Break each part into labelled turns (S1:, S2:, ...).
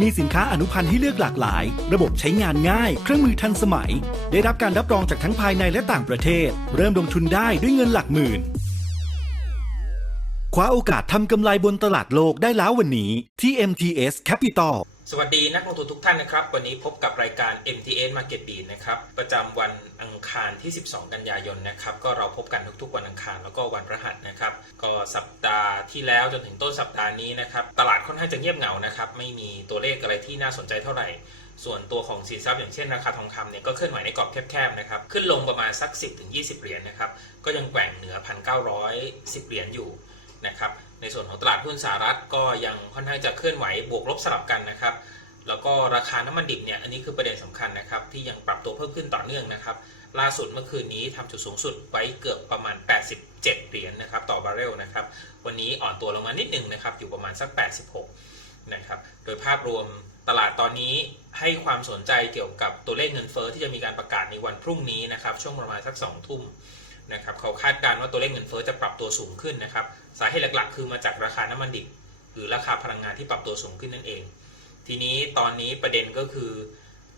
S1: มีสินค้าอนุพันธ์ให้เลือกหลากหลาย ระบบใช้งานง่าย เครื่องมือทันสมัย ได้รับการรับรองจากทั้งภายในและต่างประเทศ เริ่มลงทุนได้ด้วยเงินหลักหมื่น คว้าโอกาสทำกำไรบนตลาดโลกได้แล้ววันนี้ที่ MTS Capital
S2: สวัสดีนักลงทุนทุกท่านนะครับ วันนี้พบกับรายการ MTN Market Beat นะครับประจำวันอังคารที่ 12 กันยายนนะครับก็เราพบกันทุกๆ วันอังคารแล้วก็วันพฤหัสนะครับก็สัปดาห์ที่แล้วจนถึงต้นสัปดาห์นี้นะครับตลาดค่อนข้างจะเงียบเหงานะครับไม่มีตัวเลขอะไรที่น่าสนใจเท่าไหร่ ส่วนตัวของสินทรัพย์อย่างเช่นราคาทองคำเนี่ยก็เคลื่อนไหวในกรอบแคบๆนะครับขึ้นลงประมาณสัก 10-20 เหรียญนะครับก็ยังแกว่งเหนือ 1,910 เหรียญอยู่นะครับ ในส่วนของตลาดหุ้นสหรัฐก็ยังค่อนข้างจะเคลื่อนไหวบวกลบสลับกันนะครับ แล้วก็ราคาน้ำมันดิบเนี่ยอันนี้คือประเด็นสำคัญนะครับที่ยังปรับตัวเพิ่มขึ้นต่อเนื่องนะครับ ล่าสุดเมื่อคืนนี้ทำจุดสูงสุดไว้เกือบประมาณ 87 เหรียญนะครับต่อบาร์เรลนะครับ วันนี้อ่อนตัวลงมานิดหนึ่งนะครับอยู่ประมาณสัก 86 นะครับ โดยภาพรวมตลาดตอนนี้ให้ความสนใจเกี่ยวกับตัวเลขเงินเฟ้อที่จะมีการประกาศในวันพรุ่งนี้นะครับช่วงประมาณสัก2ทุ่ม นะครับเขาคาดการณ์ว่าตัวเลขเงินเฟ้อจะปรับตัวสูงขึ้นนะครับสาเหตุหลักๆ คือมาจากราคาน้ำมันดิบหรือราคาพลังงานที่ปรับตัวสูงขึ้นนั่นเอง ทีนี้ตอนนี้ประเด็นก็คือ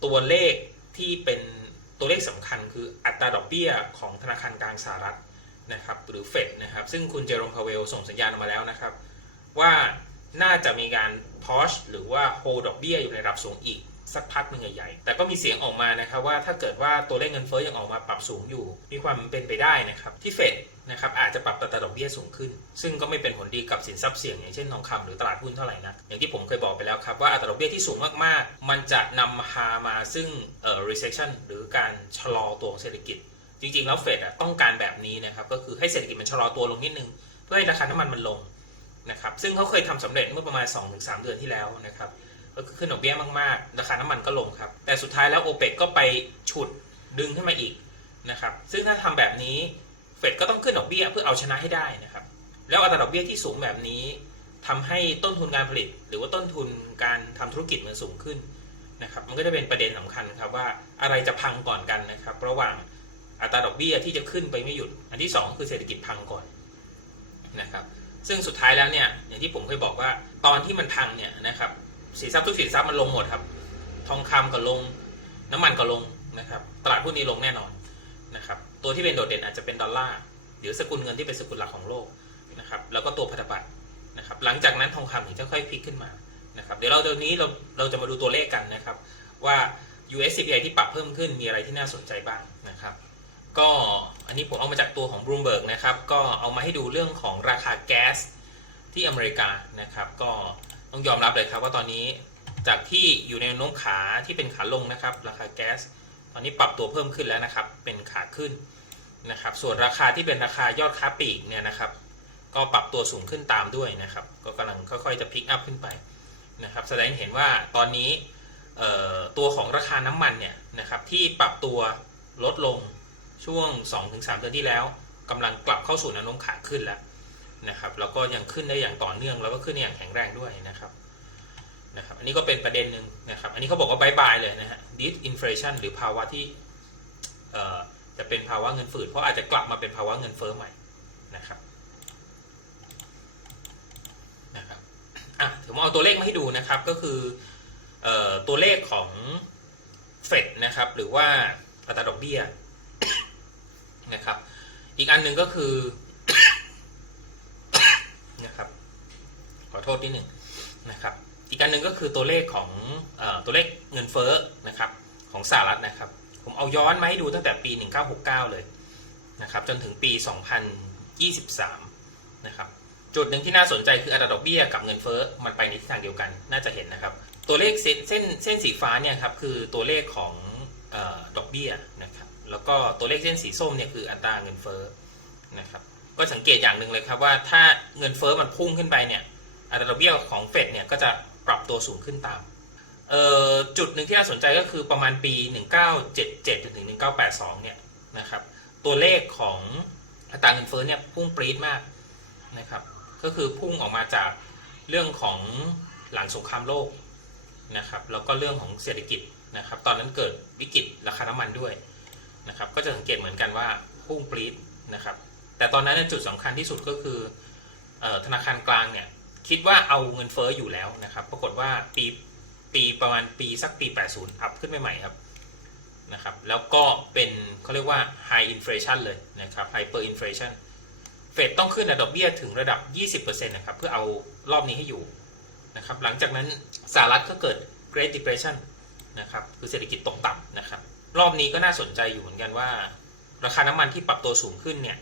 S2: ตัวเลขที่เป็นตัวเลขสำคัญคืออัตราดอกเบี้ยของธนาคารกลางสหรัฐนะครับหรือเฟดนะครับซึ่งคุณเจอร์มพาเวลส่งสัญญาณออกมาแล้วนะครับ ว่าน่าจะมีการพอชหรือว่าโฮดอกเบี้ยอยู่ในระดับสูงอีก สักพักหนึ่งใหญ่ๆ แต่ก็มีเสียงออกมานะครับว่าถ้าเกิดว่าตัวเลขเงินเฟ้อยังออกมาปรับสูงอยู่ มีความเป็นไปได้นะครับที่เฟดนะครับอาจจะปรับอัตราดอกเบี้ยสูงขึ้น ซึ่งก็ไม่เป็นผลดีกับสินทรัพย์เสี่ยงอย่างเช่นทองคำหรือตลาดหุ้นเท่าไหร่นะอย่างที่ผมเคยบอกไปแล้วครับว่าอัตราดอกเบี้ยที่สูงมากๆ มันจะนำพามาซึ่งเอ่อ recession หรือการชะลอตัวของเศรษฐกิจ จริงๆแล้วเฟดอะต้องการแบบนี้นะครับก็คือให้เศรษฐกิจมันชะลอตัวลงนิดนึง เพื่อให้ราคาน้ำมันมันลงนะครับซึ่งเขาเคยทำสำเร็จเมื่อประมาณ 2-3 เดือนที่แล้วนะครับ ก็คือขึ้นดอกเบี้ยมากๆ ราคาน้ำมันก็ลงครับ แต่สุดท้ายแล้วโอเปกก็ไปฉุดดึงขึ้นมาอีกนะครับ ซึ่งถ้าทำแบบนี้เฟดก็ต้องขึ้นดอกเบี้ยเพื่อเอาชนะให้ได้นะครับ แล้วอัตราดอกเบี้ยที่สูงแบบนี้ทำให้ต้นทุนการผลิต หรือว่าต้นทุนการทำธุรกิจมันสูงขึ้นนะครับ มันก็จะเป็นประเด็นสำคัญครับว่าอะไรจะพังก่อนกันนะครับ ระหว่างอัตราดอกเบี้ยที่จะขึ้นไปไม่หยุด อันที่ 2 คือเศรษฐกิจพังก่อนนะครับ ซึ่งสุดท้ายแล้วเนี่ยอย่างที่ผมเคยบอกว่าตอนที่มันพังเนี่ยนะครับ สินทรัพย์ทุกสินทรัพย์มันลงหมดครับ ทองคำก็ลง น้ำมันก็ลงนะครับ ตลาดหุ้นนี้ลงแน่นอนนะครับ ตัวที่เป็นโดดเด่นอาจจะเป็นดอลลาร์หรือสกุลเงินที่เป็นสกุลหลักของโลกนะครับ แล้วก็ตัวพันธบัตรนะครับ หลังจากนั้นทองคำถึงจะค่อยพลิกขึ้นมานะครับ เดี๋ยวเราเดี๋ยวนี้เราเราจะมาดูตัวเลขกันนะครับ ว่า US CPI ที่ปรับเพิ่มขึ้นมีอะไรที่น่าสนใจบ้างนะครับ ก็อันนี้ผมเอามาจากตัวของ Bloomberg นะครับ ก็เอามาให้ดูเรื่องของราคาแก๊สที่อเมริกานะครับ ก็ ต้องยอมรับเลยครับว่าตอนนี้จากที่อยู่ในนวโน้มขาที่เป็นขาลงนะครับ ราคาแก๊สตอนนี้ปรับตัวเพิ่มขึ้นแล้วนะครับ เป็นขาขึ้นนะครับ ส่วนราคาที่เป็นราคายอดค้าปลีกเนี่ยนะครับ ก็ปรับตัวสูงขึ้นตามด้วยนะครับ ก็กำลังค่อยๆจะพลิกอัพขึ้นไปนะครับแสดงให้เห็นว่าตอนนี้ตัวของราคาน้ำมันเนี่ยนะครับที่ปรับตัวลดลงช่วง 2-3 เดือนที่แล้วกำลังกลับเข้าสู่แนวโน้มขาขึ้นแล้ว นะครับแล้วก็ยังขึ้นได้อย่างต่อเนื่องแล้วก็ขึ้นอย่างแข็งแรงด้วยนะครับนะครับอันนี้ก็เป็นประเด็นหนึ่งนะครับ อันนี้เขาบอกว่าบายบายเลยนะฮะ disinflation หรือภาวะที่เอ่อจะเป็นภาวะเงินฝืดเพราะอาจจะกลับมาเป็นภาวะเงินเฟ้อใหม่นะครับนะครับอะถือว่าเอาตัวเลขมาให้ดูนะครับก็คือเอ่อตัวเลขของเฟดนะครับหรือว่าอัตราดอกเบี้ยนะครับ อีกอันหนึ่งก็คือ นะครับ ขอโทษนิดหนึ่งนะครับ อีกอันหนึ่งก็คือตัวเลขของอตัวเลขเงินเฟ้อนะครับของสหรัฐนะครับ ผมเอาย้อนมาให้ดูตั้งแต่ปี 1969 เลยนะครับ จนถึงปี 2023 นะครับ จุดหนึ่งที่น่าสนใจคืออัตราดอกเบี้ยกับเงินเฟ้อมันไปในทิศทางเดียวกันน่าจะเห็นนะครับ ตัวเลขเส้นเส้นเส้นสีฟ้าเนี่ยครับคือตัวเลขของออดอกเบี้ยนะครับ แล้วก็ตัวเลขเส้นสีส้มเนี่ยคืออัตราเงินเฟ้อนะครับ ก็สังเกตอย่างหนึ่งเลยครับว่าถ้าเงินเฟ้อมันพุ่งขึ้นไปเนี่ยอัตราดอกเบี้ยของเฟดเนี่ยก็จะปรับตัวสูงขึ้นตามจุดหนึ่งที่น่าสนใจก็คือประมาณปี 1977 ถึง 1982 เนี่ยนะครับตัวเลขของอัตราเงินเฟ้อเนี่ยพุ่งปรี๊ดมากนะครับก็คือพุ่งออกมาจากเรื่องของหลังสงครามโลกนะครับแล้วก็เรื่องของเศรษฐกิจนะครับตอนนั้นเกิดวิกฤตราคาน้ำมันด้วยนะครับก็จะสังเกตเหมือนกันว่าพุ่งปรี๊ดนะครับ แต่ตอนนั้นจุดสำคัญที่สุดก็คืออธนาคารกลางเนี่ยคิดว่าเอาเงินเฟ้ออยู่แล้วนะครับปรากฏว่าปีปีประมาณปีสักปี 80 อัพขึ้นไปใหม่ครับนะครับแล้วก็เป็นเขาเรียกว่า high inflation เลยนะครับ hyper inflation เฟดต้องขึ้นอัตราดอกเบี้ยถึงระดับ 20%นะครับเพื่อเอารอบนี้ให้อยู่นะครับหลังจากนั้นสหรัฐก็เกิด Great Depression นะครับคือเศรษฐกิจตกต่ำนะครับรอบนี้ก็น่าสนใจอยู่เหมือนกันว่า ราคาน้ำมันที่ปรับตัวสูงขึ้นเนี่ย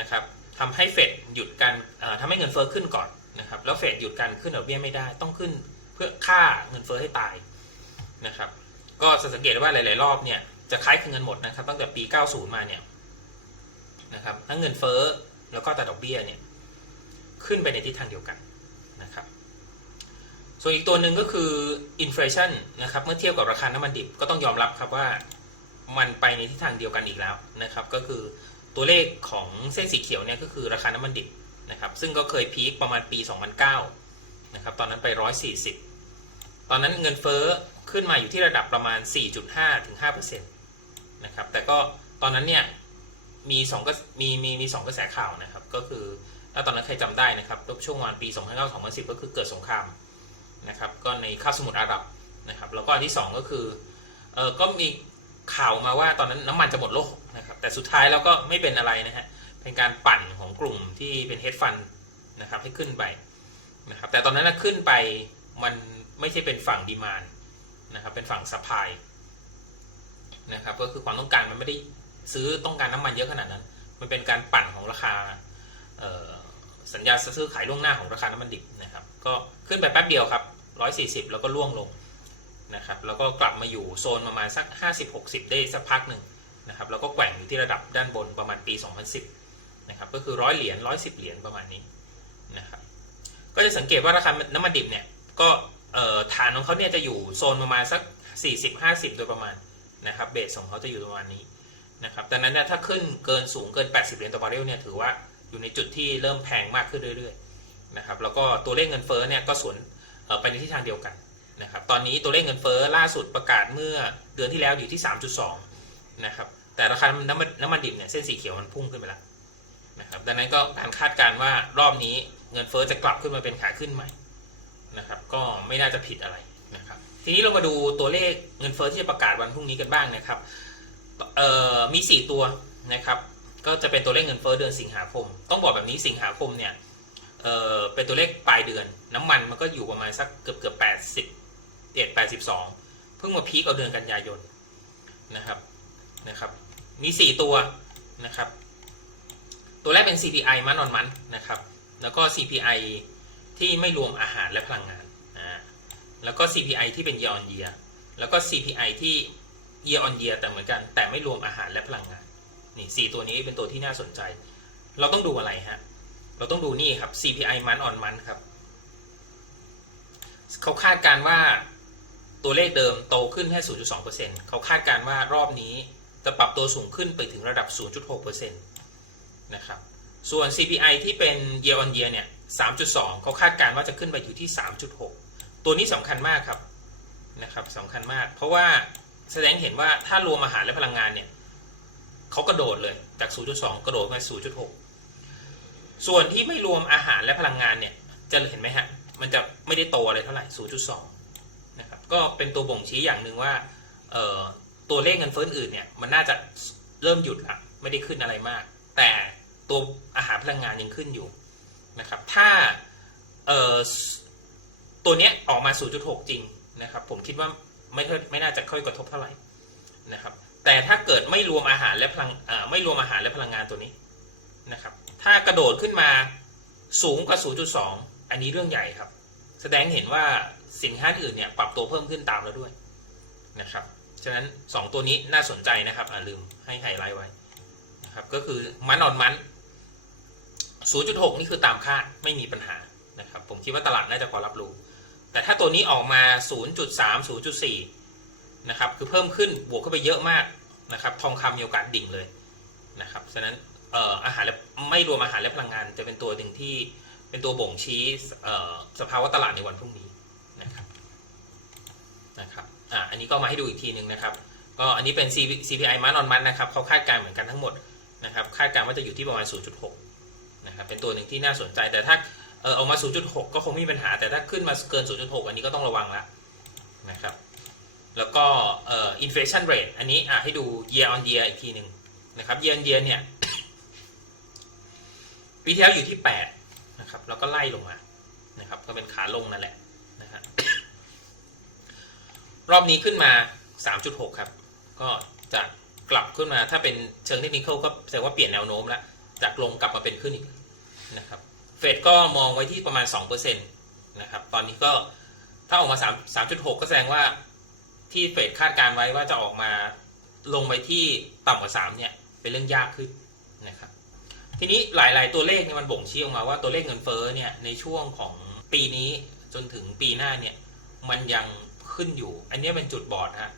S2: นะครับทำให้เฟดหยุดการทำให้เงินเฟ้อขึ้นก่อนนะครับแล้วเฟดหยุดการขึ้นดอกเบี้ยไม่ได้ต้องขึ้นเพื่อค่าเงินเฟ้อให้ตายนะครับก็สังเกตว่าหลาย ๆ รอบเนี่ยจะคล้ายคลึงกันหมดนะครับตั้งแต่ปี 90 มาเนี่ยนะครับทั้งเงินเฟ้อแล้วก็อัตราดอกเบี้ยเนี่ยขึ้นไปในทิศทางเดียวกันนะครับส่วนอีกตัวหนึ่งก็คืออินฟลชันนะครับเมื่อเทียบกับราคาน้ำมันดิบก็ต้องยอมรับครับว่ามันไปในทิศทางเดียวกันอีกแล้วนะครับ ก็คือ ตัวเลขของเส้นสีเขียวเนี่ยก็คือราคาน้ำมันดิบนะครับ ซึ่งก็เคยพีคประมาณปี 2009 นะครับ ตอนนั้นไป 140 ตอนนั้นเงินเฟ้อขึ้นมาอยู่ที่ระดับประมาณ 4.5 ถึง5%นะครับ แต่ก็ตอนนั้นเนี่ยมี2ก็มีมีมีสองกระแสข่าวนะครับ ก็คือถ้าตอนนั้นใครจำได้นะครับช่วงประมาณปี 2009-2010 ก็คือเกิดสงครามนะครับ ก็ในคาบสมุทรอาหรับนะครับ แล้วก็อันที่ 2 ก็คือเออก็มีข่าวมาว่าตอนนั้นน้ำมันจะหมดโลกนะครับ แต่สุดท้ายแล้วก็ไม่เป็นอะไรนะฮะ เป็นการปั่นของกลุ่มที่เป็นเฮดฟันนะครับให้ขึ้นไปนะครับแต่ตอนนั้นขึ้นไปมันไม่ใช่เป็นฝั่งดีมานนะครับเป็นฝั่งสปายนะครับก็คือความต้องการมันไม่ได้ซื้อต้องการน้ำมันเยอะขนาดนั้น มันเป็นการปั่นของราคาสัญญาซื้อขายล่วงหน้าของราคาน้ำมันดิบนะครับ ก็ขึ้นไปแป๊บเดียวครับ 140 แล้วก็ล่วงลงนะครับแล้วก็กลับมาอยู่โซนประมาณสัก 50-60 ได้สักพักหนึ่ง นะครับแล้วก็แกว่งอยู่ที่ระดับด้านบนประมาณปี 2010นะครับก็คือ100เหรียญ110เหรียญประมาณนี้นะครับก็จะสังเกตว่าราคาน้ำมันดิบเนี่ยก็ฐานของเขาเนี่ยจะอยู่โซนประมาณสัก 40-50 โดยประมาณนะครับเบสของเขาจะอยู่ประมาณนี้นะครับดังนั้นถ้าขึ้นเกินสูงเกิน 80 เหรียญต่อบาร์เรลเนี่ยถือว่าอยู่ในจุดที่เริ่มแพงมากขึ้นเรื่อยๆนะครับแล้วก็ตัวเลขเงินเฟ้อเนี่ยก็สวนไปในทิศทางเดียวกันนะครับตอนนี้ตัวเลขเงินเฟ้อล่าสุดประกาศเมื่อเดือนที่แล้วอยู่ที่ 3.2 นะครับ แต่ราคาน้ำมันน้ำมันดิบเนี่ยเส้นสีเขียวมันพุ่งขึ้นไปแล้วนะครับดังนั้นก็การคาดการณ์ว่ารอบนี้เงินเฟ้อจะกลับขึ้นมาเป็นขาขึ้นใหม่นะครับก็ไม่น่าจะผิดอะไรนะครับทีนี้เรามาดูตัวเลขเงินเฟ้อที่จะประกาศวันพรุ่งนี้กันบ้างนะครับเอ่อมี 4 ตัวนะครับก็จะเป็นตัวเลขเงินเฟ้อเดือนสิงหาคม ต้องบอกแบบนี้สิงหาคมเนี่ยเออเป็นตัวเลขปลายเดือน น้ำมันมันก็อยู่ประมาณสักเกือบเกือบแปดสิบเอ็ดแปดสิบสองเพิ่งมาพีคเอาเดือนกันยายนนะครับนะครับ มีสี่ตัวนะครับ ตัวแรกเป็น CPI มันออนมันนะครับ แล้วก็ CPI ที่ไม่รวมอาหารและพลังงานอ่าแล้วก็ CPI ที่เป็น year on year แล้วก็ CPI ที่ year on year แต่เหมือนกัน แต่ไม่รวมอาหารและพลังงานนี่สี่ตัวนี้เป็นตัวที่น่าสนใจ เราต้องดูอะไรฮะ เราต้องดูนี่ครับ CPI มันออนมันครับ เขาคาดการว่าตัวเลขเดิมโตขึ้นแค่ 0.2%เขาคาดการว่ารอบนี้ จะปรับตัวสูงขึ้นไปถึงระดับ 0.6%นะครับ ส่วน CPI ที่เป็น year on year เนี่ย 3.2 เขาคาดการณ์ว่าจะขึ้นไปอยู่ที่ 3.6 ตัวนี้สำคัญมากครับ นะครับสำคัญมาก เพราะว่าแสดงเห็นว่าถ้ารวมอาหารและพลังงานเนี่ยเขากระโดดเลย จาก 0.2 กระโดดมา 0.6 ส่วนที่ไม่รวมอาหารและพลังงานเนี่ย จะเห็นไหมฮะ มันจะไม่ได้โตอะไรเท่าไหร่ 0.2 นะครับ ก็เป็นตัวบ่งชี้อย่างหนึ่งว่า ตัวเลขเงินเฟ้ออื่นเนี่ยมันน่าจะเริ่มหยุดละไม่ได้ขึ้นอะไรมาก แต่ตัวอาหารพลังงานยังขึ้นอยู่นะครับถ้าเอ่อตัวเนี้ยออกมา 0.6 จริงนะครับ ผมคิดว่าไม่ไม่น่าจะค่อยกระทบเท่าไหร่นะครับ แต่ถ้าเกิดไม่รวมอาหารและพลังไม่รวมอาหารและพลังงานตัวนี้นะครับ ถ้ากระโดดขึ้นมาสูงกว่า 0.2 อันนี้เรื่องใหญ่ครับ แสดงเห็นว่าสินค้าอื่นเนี่ยปรับตัวเพิ่มขึ้นตามแล้วด้วยนะครับ ฉะนั้น 2 ตัวนี้น่าสนใจนะครับอ่าลืมให้ไฮไลท์ไว้นะครับก็คือมันออนมัน 0.6 นี่คือตามคาดไม่มีปัญหานะครับผมคิดว่าตลาดน่าจะพอรับรู้ แต่ถ้าตัวนี้ออกมา 0.3 0.4 นะครับคือเพิ่มขึ้นบวกขึ้นไปเยอะมากนะครับทองคำมีโอกาสดิ่งเลยนะครับฉะนั้นเอ่ออาหารและไม่รวมอาหารและพลังงานจะเป็นตัวหนึ่งที่เป็นตัวบ่งชี้เอ่อสภาวะตลาดในวันพรุ่งนี้นะครับนะครับ อ่าอันนี้ก็มาให้ดูอีกทีหนึ่งนะครับ ก็อันนี้เป็น CPI มันออนมันนะครับเขาคาดการ์เหมือนกันทั้งหมดนะครับคาดการ์ว่าจะอยู่ที่ประมาณ 0.6 นะครับเป็นตัวหนึ่งที่น่าสนใจแต่ถ้าเออออกมา 0.6 ก็คงไม่มีปัญหา แต่ถ้าขึ้นมาเกิน 0.6 อันนี้ก็ต้องระวังแล้วนะครับแล้วก็เอ่อ inflation rate อันนี้อะให้ดู year on year อีกทีหนึ่งนะครับ year on year เนี่ยปีที่แล้วอยู่ที่ 8 นะครับแล้วก็ไล่ลงมานะครับก็เป็นขาลงนั่นแหละ รอบนี้ขึ้นมา 3.6 ครับ ก็จะกลับขึ้นมาถ้าเป็นเชิงเทคนิคก็แสดงว่าเปลี่ยนแนวโน้มแล้วจากลงกลับมาเป็นขึ้นอีกนะครับเฟดก็มองไว้ที่ประมาณ 2%นะครับตอนนี้ก็ถ้าออกมา 3 3.6 ก็แสดงว่าที่เฟดคาดการไว้ว่าจะออกมาลงไปที่ต่ำกว่า 3 เนี่ย เป็นเรื่องยากขึ้นนะครับทีนี้หลาย ๆ ตัวเลขเนี่ยมันบ่งชี้ออกมาว่าตัวเลขเงินเฟ้อเนี่ยในช่วงของปีนี้จนถึงปีหน้าเนี่ยมันยัง ขึ้นอยู่ อันนี้เป็นจุดบอดฮะ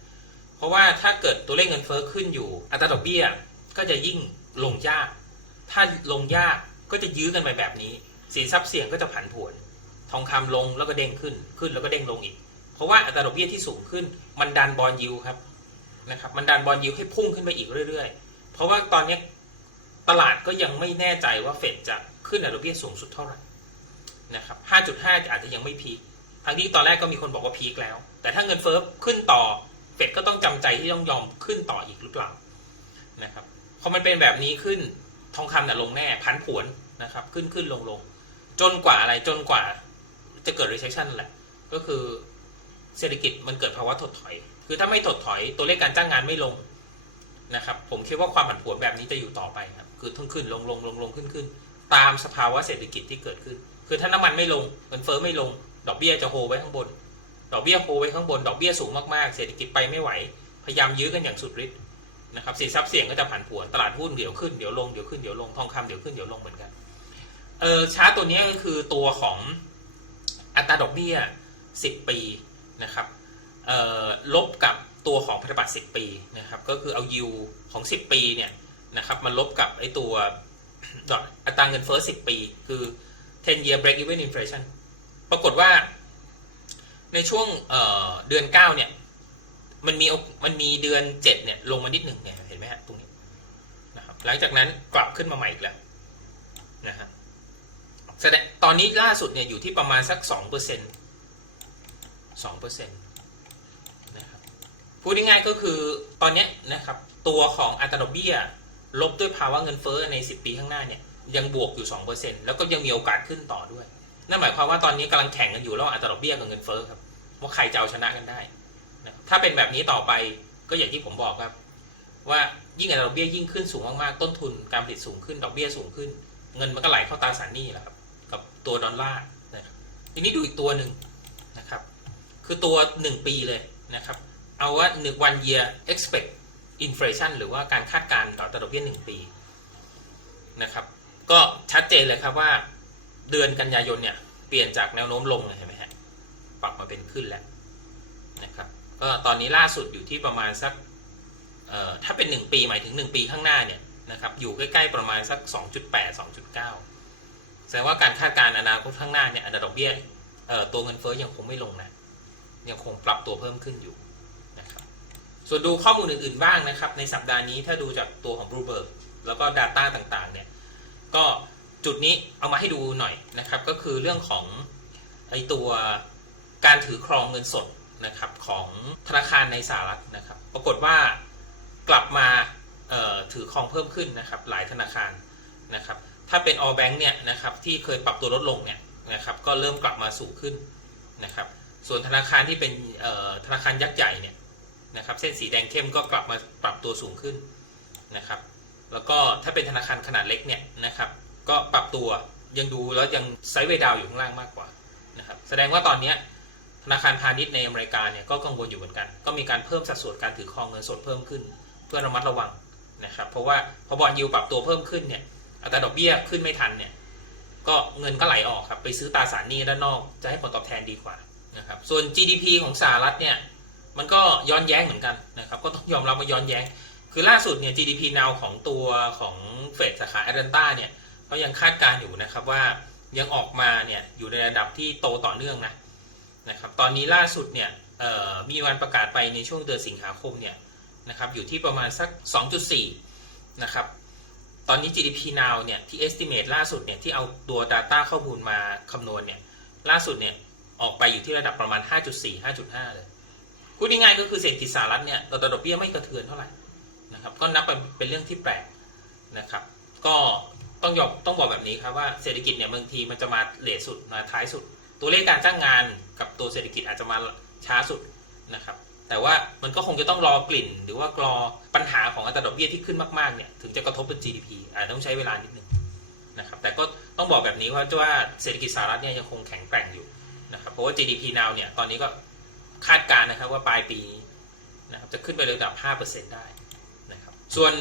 S2: เพราะว่าถ้าเกิดตัวเลขเงินเฟ้อขึ้นอยู่ อัตราดอกเบี้ยก็จะยิ่งลงยาก ถ้าลงยากก็จะยื้อกันไปแบบนี้ สินทรัพย์เสี่ยงก็จะผันผวน ทองคำลงแล้วก็เด้งขึ้นขึ้นแล้วก็เด้งลงอีก เพราะว่าอัตราดอกเบี้ยที่สูงขึ้น มันดันบอลยูครับนะครับมันดันบอลยูให้พุ่งขึ้นไปอีกเรื่อย ๆ เพราะว่าตอนนี้ตลาดก็ยังไม่แน่ใจว่าเฟดจะขึ้นอัตราดอกเบี้ยสูงสุดเท่าไหร่นะครับ 5.5 อาจจะยังไม่พีคทั้งที่ตอนแรกก็มีคนบอกว่าพีคแล้ว แต่ถ้าเงินเฟ้อขึ้นต่อเฟดก็ต้องจำใจที่ต้องยอมขึ้นต่ออีกหรือเปล่านะครับพอมันเป็นแบบนี้ขึ้นทองคำเนี่ยลงแน่พันผวนนะครับ ขึ้นขึ้นลงลงจนกว่าอะไรจนกว่าจะเกิด recession แหละ ก็คือเศรษฐกิจมันเกิดภาวะถดถอย คือถ้าไม่ถดถอยตัวเลขการจ้างงานไม่ลงนะครับ ผมคิดว่าความผันผวนแบบนี้จะอยู่ต่อไปครับ คือขึ้นขึ้นลงลงลงลงขึ้นขึ้น ตามสภาวะเศรษฐกิจที่เกิดขึ้น คือถ้าน้ำมันไม่ลงเงินเฟ้อไม่ลง ดอกเบี้ยจะโฮไว้ข้างบน ดอกเบี้ยโฮไว้ข้างบนดอกเบี้ยสูงมากๆ เศรษฐกิจไปไม่ไหว พยายามยื้อกันอย่างสุดฤทธิ์นะครับสินทรัพย์เสี่ยงก็จะผันผวนตลาดหุ้นเดี๋ยวขึ้นเดี๋ยวลงเดี๋ยวขึ้นเดี๋ยวลงทองคำเดี๋ยวขึ้นเดี๋ยวลงเหมือนกันเออชาร์ตตัวนี้ก็คือตัวของอัตราดอกเบี้ย 10 ปีนะครับเอ่อลบกับตัวของพันธบัตร10 ปีนะครับก็คือเอายิวของ 10 ปีเนี่ยนะครับมาลบกับไอตัวอกอัตราเงินเฟ้อ10 ปี คือ 10 year break even inflation ปรากฏว่า ในช่วงเอ่อเดือน9เนี่ย มันมีมันมีเดือน7เนี่ยลงมานิดหนึ่งเนี่ยเห็นไหมฮะตรงนี้นะครับหลังจากนั้นกลับขึ้นมาใหม่อีกแล้วนะฮะแสดงตอนนี้ล่าสุดเนี่ยอยู่ที่ประมาณสัก2%เปอร์เซ็นต์สองเปอร์เซ็นต์นะครับพูดง่ายๆก็คือตอนนี้นะครับ ตัวของอัตราดอกเบี้ยลบด้วยภาวะเงินเฟ้อใน 10 ปีข้างหน้าเนี่ยยังบวกอยู่ 2%แล้วก็ยังมีโอกาสขึ้นต่อด้วย นั่นหมายความว่าตอนนี้กำลังแข่งกันอยู่ระหว่างอัตราดอกเบี้ยกับเงินเฟ้อครับว่าใครจะเอาชนะกันได้นะถ้าเป็นแบบนี้ต่อไปก็อย่างที่ผมบอกครับ ว่ายิ่งอัตราดอกเบี้ยยิ่งขึ้นสูงมากๆต้นทุนการผลิตสูงขึ้นดอกเบี้ยสูงขึ้น เงินมันก็ไหลเข้าตราสารหนี้แหละครับกับตัวดอลลาร์นะครับทีนี้ดูอีกตัวหนึ่งนะครับ คือตัว 1 ปีเลยนะครับ เอาว่า1 one year expect inflation หรือว่าการคาดการณ์ต่ออัตราดอกเบี้ย1ปีนะครับ ก็ชัดเจนเลยครับว่า เดือนกันยายนเนี่ยเปลี่ยนจากแนวโน้มลงเห็นไหมฮะปรับมาเป็นขึ้นแล้วนะครับก็ตอนนี้ล่าสุดอยู่ที่ประมาณสักถ้าเป็น 1 ปีหมายถึง 1 ปีข้างหน้าเนี่ยนะครับอยู่ใกล้ๆประมาณสัก 2.8 2.9 แสดงว่าการคาดการณ์อนาคตข้างหน้าเนี่ยอัตราดอกเบี้ยเอ่อตัวเงินเฟ้อยังคงไม่ลงนะยังคงปรับตัวเพิ่มขึ้นอยู่นะครับส่วนดูข้อมูลอื่นๆบ้างนะครับในสัปดาห์นี้ถ้าดูจากตัวของ Bloomberg แล้วก็ Data ต่างๆเนี่ยก็ จุดนี้เอามาให้ดูหน่อยนะครับ ก็คือเรื่องของไอตัวการถือครองเงินสดนะครับของธนาคารในสหรัฐนะครับ ปรากฏว่ากลับมาถือครองเพิ่มขึ้นนะครับหลายธนาคารนะครับ ถ้าเป็น all bank เนี่ยนะครับที่เคยปรับตัวลดลงเนี่ยนะครับก็เริ่มกลับมาสูงขึ้นนะครับ ส่วนธนาคารที่เป็นธนาคารยักษ์ใหญ่เนี่ยนะครับเส้นสีแดงเข้มก็กลับมาปรับตัวสูงขึ้นนะครับ แล้วก็ถ้าเป็นธนาคารขนาดเล็กเนี่ยนะครับ ก็ปรับตัวยังดูแล้วยังไซด์เวย์ดาวอยู่ข้างล่างมากกว่านะครับแสดงว่าตอนนี้ธนาคารพาณิชย์ในอเมริกาเนี่ยก็กังวลอยู่เหมือนกัน ก็มีการเพิ่มสัดส่วนการถือครองเงินสดเพิ่มขึ้น เพื่อระมัดระวังนะครับเพราะว่าพอบอลยิวปรับตัวเพิ่มขึ้นเนี่ยอัตราดอกเบี้ยขึ้นไม่ทันเนี่ยก็เงินก็ไหลออกครับไปซื้อตราสารหนี้ด้านนอกจะให้ผลตอบแทนดีกว่านะครับส่วน GDP ของสหรัฐเนี่ยมันก็ย้อนแย้งเหมือนกันนะครับก็ต้องยอมรับว่าย้อนแย้ง คือล่าสุดเนี่ย GDP now ของตัวของเฟดสาขาแอตแลนตาเนี่ย ก็ยังคาดการณ์อยู่นะครับว่ายังออกมาเนี่ยอยู่ในระดับที่โตต่อเนื่องนะนะครับตอนนี้ล่าสุดเนี่ยมีวันประกาศไปในช่วงเดือนสิงหาคมเนี่ยนะครับอยู่ที่ประมาณสัก 2.4 นะครับตอนนี้ GDP now เนี่ยที่ estimate ล่าสุดเนี่ยที่เอาตัว Data ข้อมูลมาคำนวณเนี่ยล่าสุดเนี่ยออกไปอยู่ที่ระดับประมาณ 5.4 5.5 เลยพูดง่ายๆก็คือเศรษฐกิจสหรัฐเนี่ยอัตราดอกเบี้ยไม่กระเทือนเท่าไหร่นะครับก็นับเป็นเป็นเรื่องที่แปลกนะครับ ก็ ต้องยอมต้องบอกแบบนี้ครับว่าเศรษฐกิจเนี่ยบางทีมันจะมาเลทสุดมาท้ายสุด ตัวเลขการจ้างงานกับตัวเศรษฐกิจอาจจะมาช้าสุดนะครับ แต่ว่ามันก็คงจะต้องรอกลิ่น หรือว่ารอปัญหาของอัตราดอกเบี้ยที่ขึ้นมากๆเนี่ยถึงจะกระทบกับ GDP อาจจะต้องใช้เวลานิดนึงนะครับแต่ก็ต้องบอกแบบนี้ว่าว่าเศรษฐกิจสหรัฐเนี่ยยังคงแข็งแกร่งอยู่นะครับเพราะว่า GDP now เนี่ยตอนนี้ก็คาดการณ์นะครับว่าปลายปีนะครับจะขึ้นไประดับ 5%ได้นะครับ ส่วน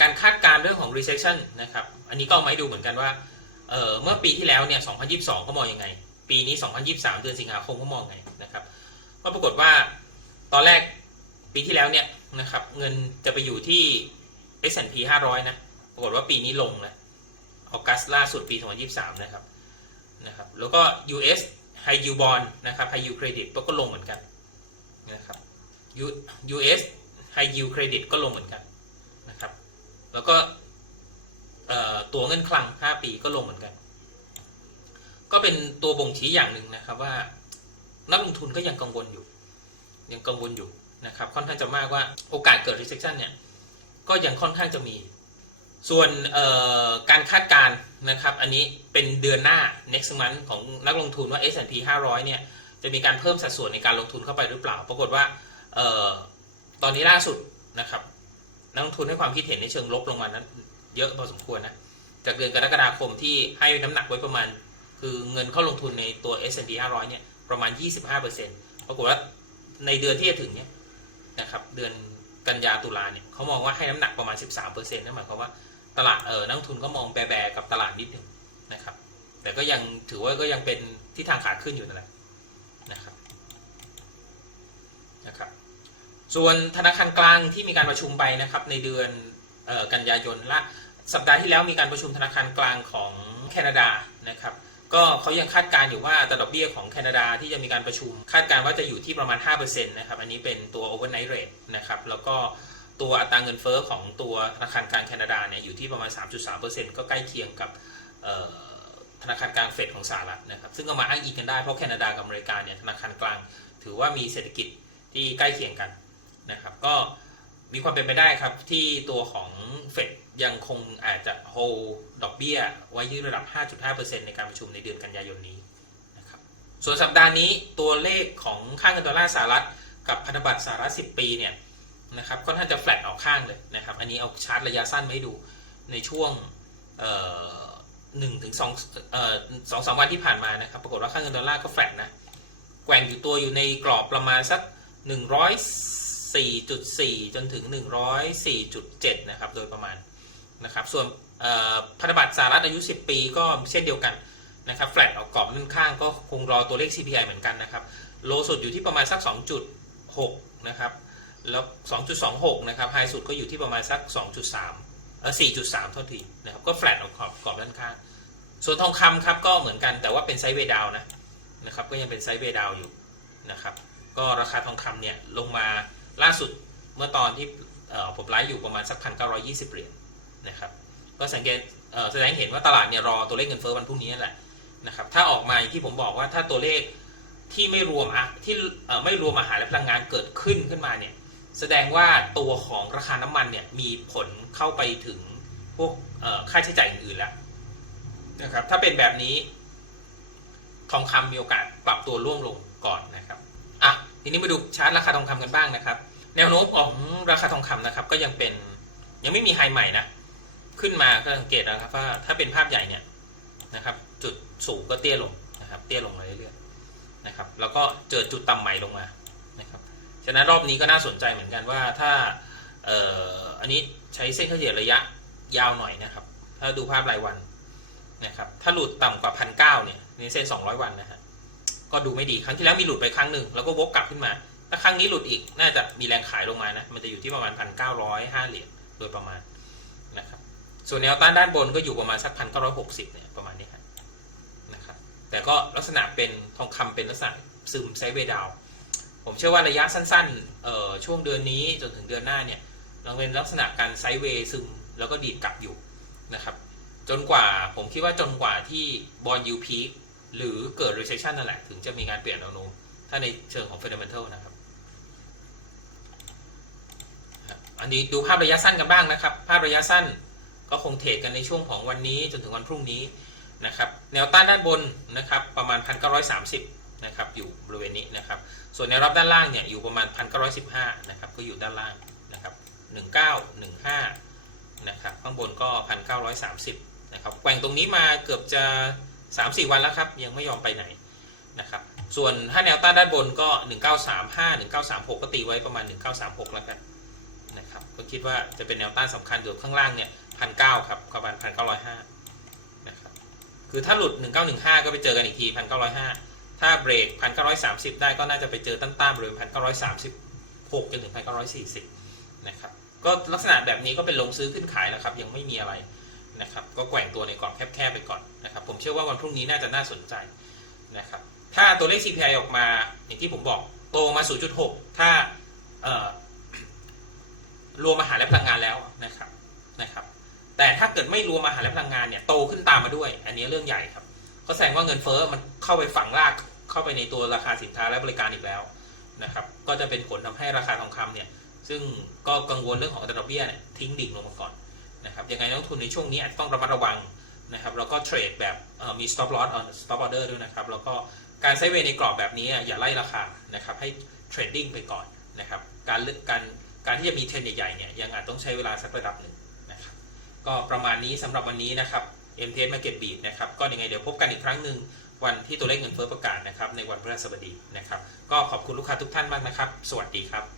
S2: การคาดการณ์เรื่องของ recession นะครับ อันนี้ก็เอามาให้ดูเหมือนกันว่าเเมื่อปีที่แล้วเนี่ย 2022เขามองยังไง ปีนี้ 2023 เดือนสิงหาคมเขามองไงนะครับ ก็ปรากฏว่าตอนแรกปีที่แล้วเนี่ยนะครับ เงินจะไปอยู่ที่ S&P 500 นะ ปรากฏว่าปีนี้ลงนะออกัสล่าสุดปี 2023 นะครับ นะครับ แล้วก็ US High Yield Bond นะครับ High Yield Credit ก็ลงเหมือนกันนะครับ US High Yield Credit ก็ลงเหมือนกัน แล้วก็ตัวเงินคลัง 5 ปีก็ลงเหมือนกัน ก็เป็นตัวบ่งชี้อย่างหนึ่งนะครับว่า นักลงทุนก็ยังกังวลอยู่ ยังกังวลอยู่นะครับค่อนข้างจะมากว่าโอกาสเกิด recession เนี่ยก็ยังค่อนข้างจะมี ส่วนการคาดการณ์นะครับ อันนี้เป็นเดือนหน้า next month ของนักลงทุนว่า S&P 500 เนี่ยจะมีการเพิ่มสัดส่วนในการลงทุนเข้าไปหรือเปล่า ปรากฏว่าออตอนนี้ล่าสุดนะครับ นักลงทุนให้ความคิดเห็นในเชิงลบลงมานั้น เยอะพอสมควรนะจากเดือนกรกฎาคมที่ให้น้ำหนักไว้ประมาณ คือเงินเข้าลงทุนในตัว S&P 500 เนี่ยประมาณ 25%ปรากฏว่าในเดือนที่จะถึงเนี่ยนะครับเดือนกันยาตุลาเนี่ยเขามองว่าให้น้ำหนักประมาณ 13%นั่นหมายความว่าตลาดเออนักทุนก็มองแบๆกับตลาดนิดหนึงนะครับ แต่ก็ยังถือว่าก็ยังเป็นที่ทางขาขึ้นอยู่นั่นแหละนะครับนะครับ ส่วนธนาคารกลางที่มีการประชุมไปนะครับในเดือนออกันยายนละสัปดาห์ที่แล้วมีการประชุมธนาคารกลางของแคนาดานะครับก็เขายังคาดการณ์อยู่ว่าอัตราดอกเบี้ยของแคนาดาที่จะมีการประชุม คาดการณ์ว่าจะอยู่ที่ประมาณ 5%นะครับอันนี้เป็นตัว overnight rate นะครับแล้วก็ตัวอัตราเงินเฟ้อของตัวธนาคารกลางแคนาดาเนี่ยอยู่ที่ประมาณ 3.3%ก็ใกล้เคียงกับธนาคารกลางเฟดของสหรัฐนะครับซึ่งเอามาอ้างอิงกันได้เพราะแคนาดากับอเมริกาเนี่ยธนาคารกลาง ถือว่ามีเศรษฐกิจที่ใกล้เคียงกัน นะครับ ก็มีความเป็นไปได้ครับที่ตัวของเฟดยังคงอาจจะ hold ดอกเบี้ย ไว้ที่ระดับ 5.5%ในการประชุมในเดือนกันยายนนี้นะครับส่วนสัปดาห์นี้ตัวเลขของค่าเงินดอลลาร์สหรัฐกับพันธบัตรสหรัฐ 10 ปีเนี่ยนะครับค่อนข้างจะแฟลตออกข้างเลยนะครับ อันนี้เอาชาร์ตระยะสั้นมาให้ดูในช่วงหนึ่งถึงสองสองสามวันที่ผ่านมานะครับ ปรากฏว่าค่าเงินดอลลาร์ก็แฟลตนะ แกว่งอยู่ตัวอยู่ในกรอบประมาณสัก 104.4 จนถึง 104.7 นะครับ โดยประมาณนะครับ ส่วนพันธบัตรสหรัฐอายุ 10 ปีก็เช่นเดียวกันนะครับแฟลตออกกรอบด้านข้างก็คงรอตัวเลข CPI เหมือนกันนะครับ โลสุดอยู่ที่ประมาณสัก 2.6 นะครับ แล้ว 2.26 นะครับ ไฮสุดก็อยู่ที่ประมาณสัก 2.3 เออ 4.3 เท่าทีนะครับ ก็แฟลตออกกรอบกรอบด้านข้าง ส่วนทองคำครับก็เหมือนกันแต่ว่าเป็นไซด์เวย์ดาวนะนะครับ ก็ยังเป็นไซด์เวย์ดาวอยู่นะครับ ก็ราคาทองคำเนี่ยลงมา ล่าสุดเมื่อตอนที่ผมไลฟ์อยู่ประมาณสักพันเก้าร้อยี่สิบเหรียญนะครับก็สังเกตแสดงเห็นว่าตลาดเนี่ยรอตัวเลขเงินเฟ้อวันพรุ่งนี้นั่นแหละนะครับถ้าออกมาอย่างที่ผมบอกว่าถ้าตัวเลขที่ไม่รวมอะที่ไม่รวมอาหารและพลังงานเกิดขึ้นขึ้นมาเนี่ยแสดงว่าตัวของราคาน้ำมันเนี่ยมีผลเข้าไปถึงพวกค่าใช้จ่ายอื่นๆแล้วนะครับถ้าเป็นแบบนี้ทองคำมีโอกาสปรับตัวร่วงลงก่อนนะครับอะ ทีนี้มาดูชาร์ตราคาทองคำกันบ้างนะครับ แนวโน้มของราคาทองคำนะครับ ก็ยังเป็นยังไม่มีไฮใหม่นะ ขึ้นมาก็สังเกตนะครับว่าถ้าเป็นภาพใหญ่เนี่ยนะครับ จุดสูงก็เตี้ยลงนะครับ เตี้ยลงเรื่อยๆนะครับ แล้วก็เจอจุดต่ำใหม่ลงมานะครับฉะนั้นรอบนี้ก็น่าสนใจเหมือนกันว่าถ้าเอ่ออันนี้ใช้เส้นเฉลี่ยระยะยาวหน่อยนะครับ ถ้าดูภาพรายวันนะครับ ถ้าหลุดต่ำกว่าพันเก้าเนี่ยนี่เส้น 200 วันนะฮะ ก็ดูไม่ดีครั้งที่แล้วมีหลุดไปครั้งหนึ่งแล้วก็วกกลับขึ้นมา ถ้าครั้งนี้หลุดอีกน่าจะมีแรงขายลงมานะ มันจะอยู่ที่ประมาณพันเก้าร้อยห้าเหรียญโดยประมาณนะครับ ส่วนแนวต้านด้านบนก็อยู่ประมาณสักพันเก้าร้อยหกสิบเนี่ยประมาณนี้ครับนะครับ แต่ก็ลักษณะเป็นทองคำเป็นลักษณะซึมไซเวดาว ผมเชื่อว่าระยะสั้นๆเอ่อช่วงเดือนนี้จนถึงเดือนหน้าเนี่ยยังเป็นลักษณะการไซเวซึมแล้วก็ดีดกลับอยู่นะครับ จนกว่าผมคิดว่าจนกว่าที่บอลยูพี หรือเกิด recession นั่นแหละ ถึงจะมีการเปลี่ยนแนวโน้มถ้าในเชิงของ fundamental นะครับ อันนี้ดูภาพระยะสั้นกันบ้างนะครับ ภาพระยะสั้นก็คงเทรดกันในช่วงของวันนี้จนถึงวันพรุ่งนี้นะครับ แนวต้านด้านบนนะครับ ประมาณ 1,930นะครับอยู่บริเวณนี้นะครับ ส่วนแนวรับด้านล่างเนี่ยอยู่ประมาณ 1,915นะครับก็อยู่ด้านล่างนะครับ 1915นะครับข้างบนก็ 1,930นะครับแกว่งตรงนี้มาเกือบจะ 3-4วันแล้วครับ ยังไม่ยอมไปไหนนะครับ ส่วนถ้าแนวต้านด้านบนก็1935 1936ก็ตีไว้ประมาณ1936แล้วกันนะครับ ก็คิดว่าจะเป็นแนวต้านสำคัญอยู่ข้างล่างเนี่ยพันเก้าครับประมาณพันเก้าร้อยห้านะครับ คือถ้าหลุด1915ก็ไปเจอกันอีกทีพันเก้าร้อยห้าถ้าเบรกพันเก้าร้อยสามสิบได้ก็น่าจะไปเจอต้านต้านบริเวณพันเก้าร้อยสามสิบหกจนถึงพันเก้าร้อยสี่สิบนะครับ ก็ลักษณะแบบนี้ก็เป็นลงซื้อขึ้นขายแล้วครับ ยังไม่มีอะไร นะครับ ก็แกว่งตัวในกรอบแคบๆไปก่อนนะครับ ผมเชื่อว่าวันพรุ่งนี้น่าจะน่าสนใจนะครับ ถ้าตัวเลข CPI ออกมาอย่างที่ผมบอกโตมา 0.6 ถ้ารวมอาหารและพลังงานแล้วนะครับนะครับ แต่ถ้าเกิดไม่รวมอาหารและพลังงานเนี่ยโตขึ้นตามมาด้วย อันนี้เรื่องใหญ่ครับก็แสดงว่าเงินเฟ้อมันเข้าไปฝังรากเข้าไปในตัวราคาสินค้าและบริการอีกแล้วนะครับ ก็จะเป็นผลทำให้ราคาทองคำเนี่ย ซึ่งก็กังวลเรื่องของอัตราดอกเบี้ยเนี่ยทิ้งดิ่งลงมาก่อน นะครับยังไงนักลงทุนในช่วงนี้อาจต้องระมัดระวังนะครับแล้วก็เทรดแบบมี stop loss on stop order ด้วยนะครับ แล้วก็การไซเวในกรอบแบบนี้อย่าไล่ราคานะครับให้เทรดดิ้งไปก่อนนะครับการเลือกการการที่จะมีเทรนใหญ่ๆเนี่ยยังอาจต้องใช้เวลาสักระดับหนึ่งนะครับก็ประมาณนี้สำหรับวันนี้นะครับ MTS Market Beat นะครับก็ยังไงเดี๋ยวพบกันอีกครั้งหนึ่งวันที่ตัวเลขเงินเฟ้อประกาศนะครับในวันพฤหัสบดีนะครับ ก็ขอบคุณลูกค้าทุกท่านมากนะครับ สวัสดีครับ